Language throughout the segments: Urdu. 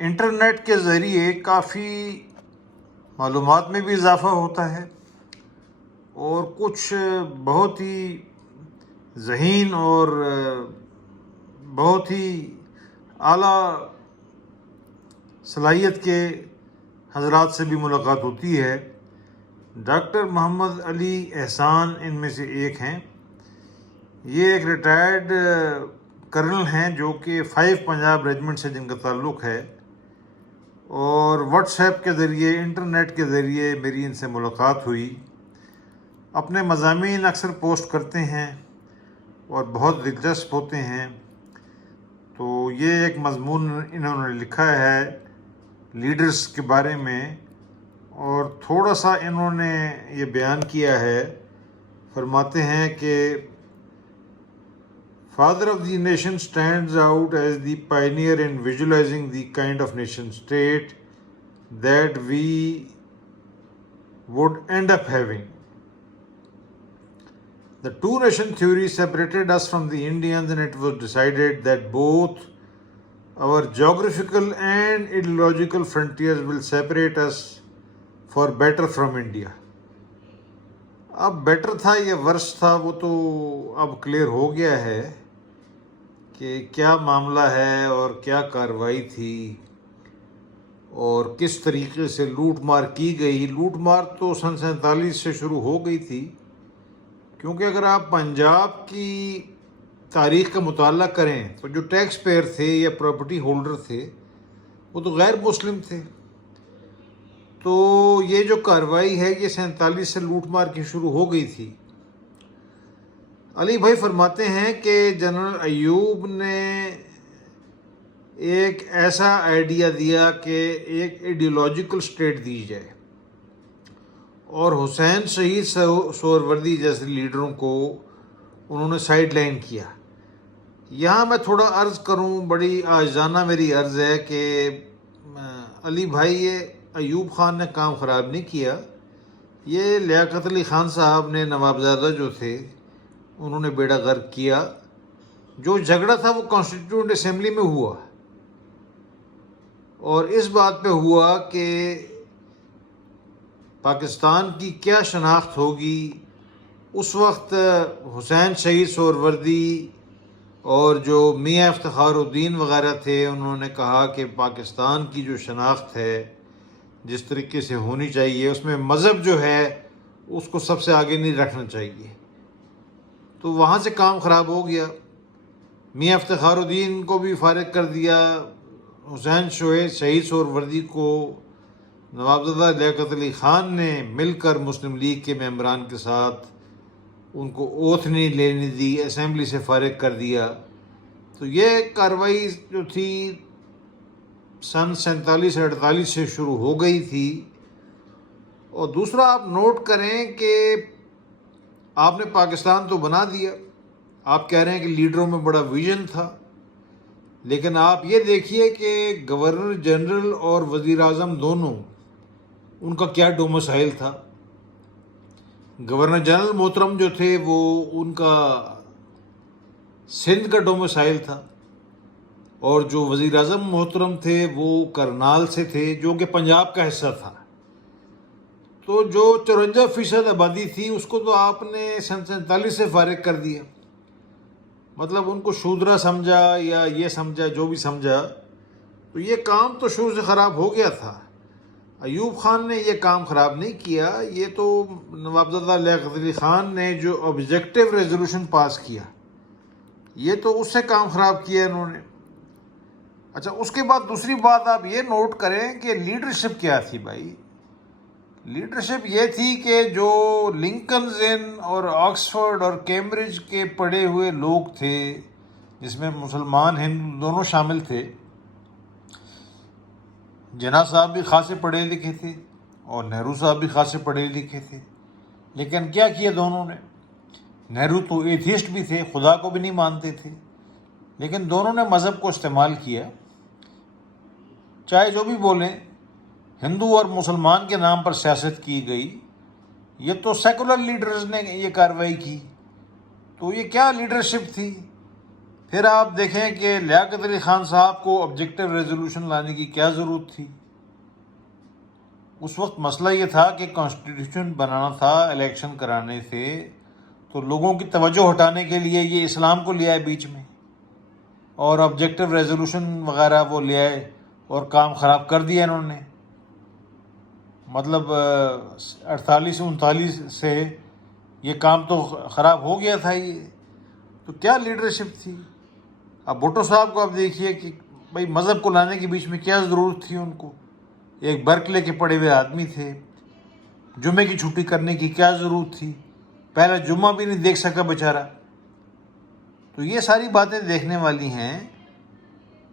انٹرنیٹ کے ذریعے کافی معلومات میں بھی اضافہ ہوتا ہے اور کچھ بہت ہی ذہین اور بہت ہی اعلیٰ صلاحیت کے حضرات سے بھی ملاقات ہوتی ہے۔ ڈاکٹر محمد علی احسان ان میں سے ایک ہیں۔ یہ ایک ریٹائرڈ کرنل ہیں جو کہ 5 پنجاب ریجمنٹ سے جن کا تعلق ہے، اور واٹس ایپ کے ذریعے، انٹرنیٹ کے ذریعے میری ان سے ملاقات ہوئی۔ اپنے مضامین اکثر پوسٹ کرتے ہیں اور بہت دلچسپ ہوتے ہیں۔ تو یہ ایک مضمون انہوں نے لکھا ہے لیڈرز کے بارے میں، اور تھوڑا سا انہوں نے یہ بیان کیا ہے۔ فرماتے ہیں کہ father of the nation stands out as the pioneer in visualizing the kind of nation state that we would end up having. The two-nation theory separated us from the Indians, and it was decided that both our geographical and ideological frontiers will separate us for better from India. اب بیٹر تھا یا ورس تھا وہ تو اب کلیئر ہو گیا ہے کہ کیا معاملہ ہے اور کیا کارروائی تھی اور کس طریقے سے لوٹ مار کی گئی۔ لوٹ مار تو سن 47 سے شروع ہو گئی تھی، کیونکہ اگر آپ پنجاب کی تاریخ کا مطالعہ کریں تو جو ٹیکس پیئر تھے یا پراپرٹی ہولڈر تھے وہ تو غیر مسلم تھے۔ تو یہ جو کارروائی ہے یہ 47 سے لوٹ مار کی شروع ہو گئی تھی۔ علی بھائی فرماتے ہیں کہ جنرل ایوب نے ایک ایسا آئیڈیا دیا کہ ایک ایڈیولوجیکل اسٹیٹ دی جائے، اور حسین شہید سہروردی جیسے لیڈروں کو انہوں نے سائیڈ لائن کیا۔ یہاں میں تھوڑا عرض کروں، بڑی عاجزانہ میری عرض ہے کہ علی بھائی، یہ ایوب خان نے کام خراب نہیں کیا، یہ لیاقت علی خان صاحب نے، نوابزادہ جو تھے، انہوں نے بیڑا غرق کیا۔ جو جھگڑا تھا وہ کانسٹیٹیوئنٹ اسمبلی میں ہوا، اور اس بات پہ ہوا کہ پاکستان کی کیا شناخت ہوگی۔ اس وقت حسین شہید سہروردی اور جو میاں افتخار الدین وغیرہ تھے، انہوں نے کہا کہ پاکستان کی جو شناخت ہے جس طریقے سے ہونی چاہیے، اس میں مذہب جو ہے اس کو سب سے آگے نہیں رکھنا چاہیے۔ تو وہاں سے کام خراب ہو گیا۔ میاں افتخار الدین کو بھی فارغ کر دیا، حسین شہید سہروردی کو نوابزادہ لیاقت علی خان نے مل کر مسلم لیگ کے ممبران کے ساتھ ان کو اوتھ نہیں لینے دی، اسمبلی سے فارغ کر دیا۔ تو یہ کارروائی جو تھی سن 47 سے 48 سے شروع ہو گئی تھی۔ اور دوسرا آپ نوٹ کریں کہ آپ نے پاکستان تو بنا دیا، آپ کہہ رہے ہیں کہ لیڈروں میں بڑا ویژن تھا، لیکن آپ یہ دیکھیے کہ گورنر جنرل اور وزیر اعظم دونوں، ان کا کیا ڈومسائل تھا۔ گورنر جنرل محترم جو تھے وہ ان کا سندھ کا ڈومسائل تھا، اور جو وزیر اعظم محترم تھے وہ کرنال سے تھے جو کہ پنجاب کا حصہ تھا۔ تو جو 54% آبادی تھی اس کو تو آپ نے سن 47 سے فارغ کر دیا، مطلب ان کو شودرا سمجھا یا یہ سمجھا، جو بھی سمجھا، تو یہ کام تو شروع سے خراب ہو گیا تھا۔ ایوب خان نے یہ کام خراب نہیں کیا، یہ تو نوابزادہ لیاقت علی خان نے جو آبجیکٹو ریزولوشن پاس کیا، یہ تو اس سے کام خراب کیا انہوں نے۔ اچھا، اس کے بعد دوسری بات آپ یہ نوٹ کریں کہ لیڈرشپ کیا تھی بھائی۔ لیڈرشپ یہ تھی کہ جو لنکنز ان اور آکسفورڈ اور کیمبرج کے پڑھے ہوئے لوگ تھے، جس میں مسلمان ہندو دونوں شامل تھے، جناح صاحب بھی خاصے پڑھے لکھے تھے اور نہرو صاحب بھی خاصے پڑھے لکھے تھے، لیکن کیا کیا دونوں نے؟ نہرو تو ایتھیسٹ بھی تھے، خدا کو بھی نہیں مانتے تھے، لیکن دونوں نے مذہب کو استعمال کیا۔ چاہے جو بھی بولیں، ہندو اور مسلمان کے نام پر سیاست کی گئی، یہ تو سیکولر لیڈرز نے یہ کارروائی کی۔ تو یہ کیا لیڈرشپ تھی؟ پھر آپ دیکھیں کہ لیاقت علی خان صاحب کو آبجیکٹو ریزولوشن لانے کی کیا ضرورت تھی؟ اس وقت مسئلہ یہ تھا کہ کانسٹیٹیوشن بنانا تھا الیکشن کرانے سے، تو لوگوں کی توجہ ہٹانے کے لیے یہ اسلام کو لے آئے بیچ میں، اور آبجیکٹو ریزولوشن وغیرہ وہ لے آئے اور کام خراب کر دیا انہوں نے۔ مطلب 48-39 سے یہ کام تو خراب ہو گیا تھا۔ یہ تو کیا لیڈرشپ تھی؟ اب بھٹو صاحب کو آپ دیکھیے کہ بھائی مذہب کو لانے کے بیچ میں کیا ضرورت تھی ان کو؟ ایک برکلے کے پڑھے ہوئے آدمی تھے، جمعے کی چھٹی کرنے کی کیا ضرورت تھی؟ پہلا جمعہ بھی نہیں دیکھ سکا بیچارہ۔ تو یہ ساری باتیں دیکھنے والی ہیں۔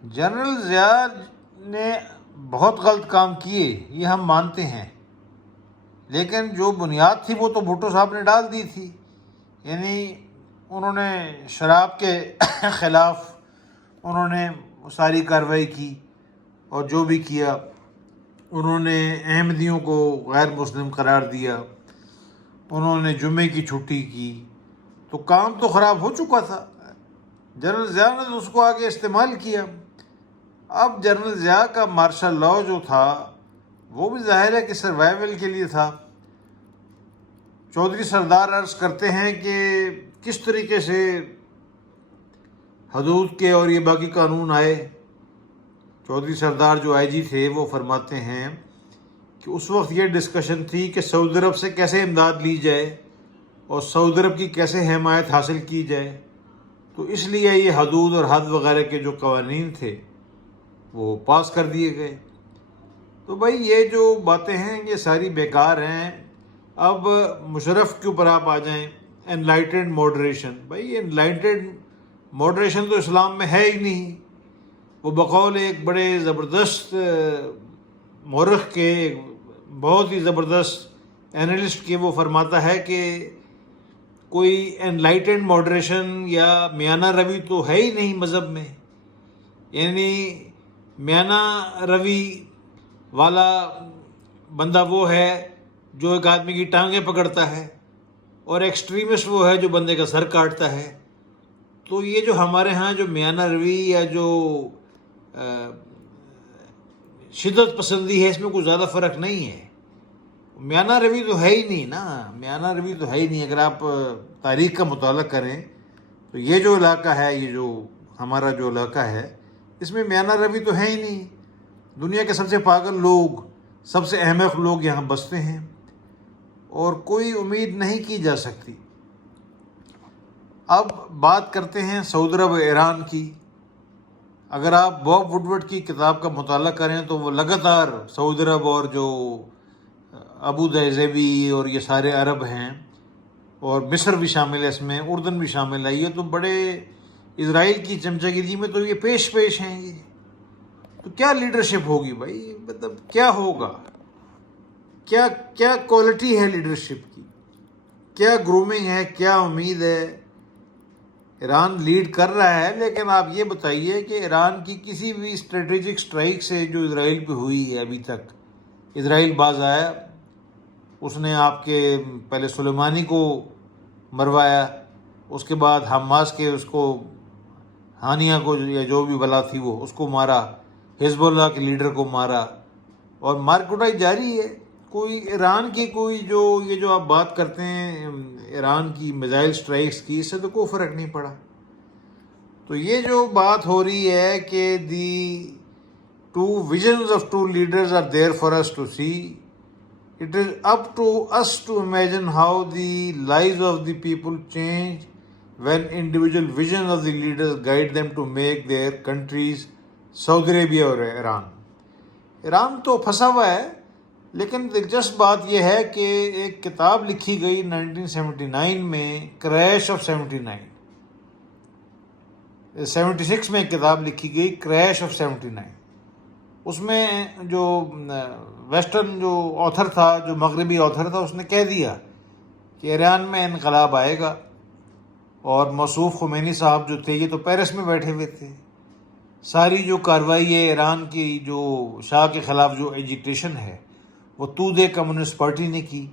جنرل ضیاء نے بہت غلط کام کیے، یہ ہم مانتے ہیں، لیکن جو بنیاد تھی وہ تو بھٹو صاحب نے ڈال دی تھی۔ یعنی انہوں نے شراب کے خلاف انہوں نے ساری کارروائی کی، اور جو بھی کیا انہوں نے احمدیوں کو غیر مسلم قرار دیا، انہوں نے جمعے کی چھٹی کی، تو کام تو خراب ہو چکا تھا۔ جنرل ضیاء نے تو اس کو آگے استعمال کیا۔ اب جنرل ضیاء کا مارشل لاء جو تھا وہ بھی ظاہر ہے کہ سروائیول کے لیے تھا۔ چودھری سردار عرض کرتے ہیں کہ کس طریقے سے حدود کے اور یہ باقی قانون آئے۔ چودھری سردار جو آئی جی تھے وہ فرماتے ہیں کہ اس وقت یہ ڈسکشن تھی کہ سعودی عرب سے کیسے امداد لی جائے اور سعودی عرب کی کیسے حمایت حاصل کی جائے، تو اس لیے یہ حدود اور حد وغیرہ کے جو قوانین تھے وہ پاس کر دیے گئے۔ تو بھائی یہ جو باتیں ہیں یہ ساری بیکار ہیں۔ اب مشرف کے اوپر آپ آ جائیں، انلائٹنڈ ماڈریشن۔ بھائی انلائٹنڈ ماڈریشن تو اسلام میں ہے ہی نہیں۔ وہ بقول ایک بڑے زبردست مورخ کے، بہت ہی زبردست اینالسٹ کے، وہ فرماتا ہے کہ کوئی انلائٹنڈ ماڈریشن یا میانہ روی تو ہے ہی نہیں مذہب میں۔ یعنی میانہ روی والا بندہ وہ ہے جو ایک آدمی کی ٹانگیں پکڑتا ہے، اور ایکسٹریمسٹ وہ ہے جو بندے کا سر کاٹتا ہے۔ تو یہ جو ہمارے ہاں جو میانہ روی یا جو شدت پسندی ہے، اس میں کوئی زیادہ فرق نہیں ہے۔ میانہ روی تو ہے ہی نہیں نا، میانہ روی تو ہے ہی نہیں۔ اگر آپ تاریخ کا مطالعہ کریں تو یہ جو علاقہ ہے، یہ جو ہمارا جو علاقہ ہے، اس میں میانہ روی تو ہے ہی نہیں۔ دنیا کے سب سے پاگل لوگ، سب سے احمق لوگ یہاں بستے ہیں، اور کوئی امید نہیں کی جا سکتی۔ اب بات کرتے ہیں سعودی عرب و ایران کی۔ اگر آپ باب وڈورڈ کی کتاب کا مطالعہ کریں تو وہ لگاتار سعودی عرب اور جو ابو ظبی اور یہ سارے عرب ہیں، اور مصر بھی شامل ہے اس میں، اردن بھی شامل ہے، یہ تو بڑے اسرائیل کی چمچہ گیری میں تو یہ پیش ہیں۔ یہ تو کیا لیڈرشپ ہوگی بھائی؟ مطلب کیا ہوگا؟ کیا کوالٹی ہے لیڈرشپ کی؟ کیا گرومنگ ہے؟ کیا امید ہے؟ ایران لیڈ کر رہا ہے، لیکن آپ یہ بتائیے کہ ایران کی کسی بھی اسٹریٹجک سٹرائک سے جو اسرائیل پہ ہوئی ہے ابھی تک، اسرائیل باز آیا؟ اس نے آپ کے پہلے سلیمانی کو مروایا، اس کے بعد حماس کے اس کو ہانیہ کو یا جو بھی بلا تھی وہ اس کو مارا، حزب اللہ کے لیڈر کو مارا، اور مار کٹائی جاری ہے۔ کوئی ایران کی کوئی جو یہ جو آپ بات کرتے ہیں ایران کی میزائل سٹرائکس کی، اس سے تو کوئی فرق نہیں پڑا۔ تو یہ جو بات ہو رہی ہے کہ the two visions of two leaders are there for us to see. It is up to us to imagine how the lives of the people change when individual visions of the leaders guide them to make their countries سعودی عربیہ اور ایران۔ ایران تو پھنسا ہوا ہے، لیکن دلچسپ بات یہ ہے کہ ایک کتاب لکھی گئی 1979 میں، کریش آف 76 میں ایک کتاب لکھی گئی، کریش آف 79۔ اس میں جو ویسٹرن جو آتھر تھا، جو مغربی آتھر تھا، اس نے کہہ دیا کہ ایران میں انقلاب آئے گا، اور موصوف خمینی صاحب جو تھے یہ تو پیرس میں بیٹھے ہوئے تھے۔ ساری جو کارروائی ہے ایران کی، جو شاہ کے خلاف جو ایجیٹیشن ہے، وہ تودے کمیونسٹ پارٹی نے کی،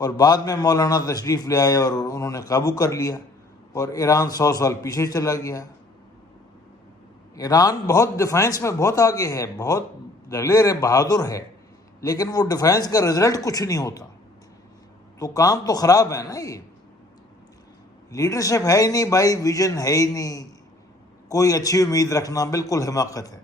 اور بعد میں مولانا تشریف لے آئے اور انہوں نے قابو کر لیا، اور ایران 100 سال پیچھے چلا گیا. ایران بہت ڈیفینس میں بہت آگے ہے، بہت دلیر ہے، بہادر ہے، لیکن وہ ڈیفینس کا رزلٹ کچھ نہیں ہوتا. تو کام تو خراب ہے نا. یہ لیڈرشپ ہے ہی نہیں بھائی، ویژن ہے ہی نہیں، کوئی اچھی امید رکھنا بالکل حماقت ہے.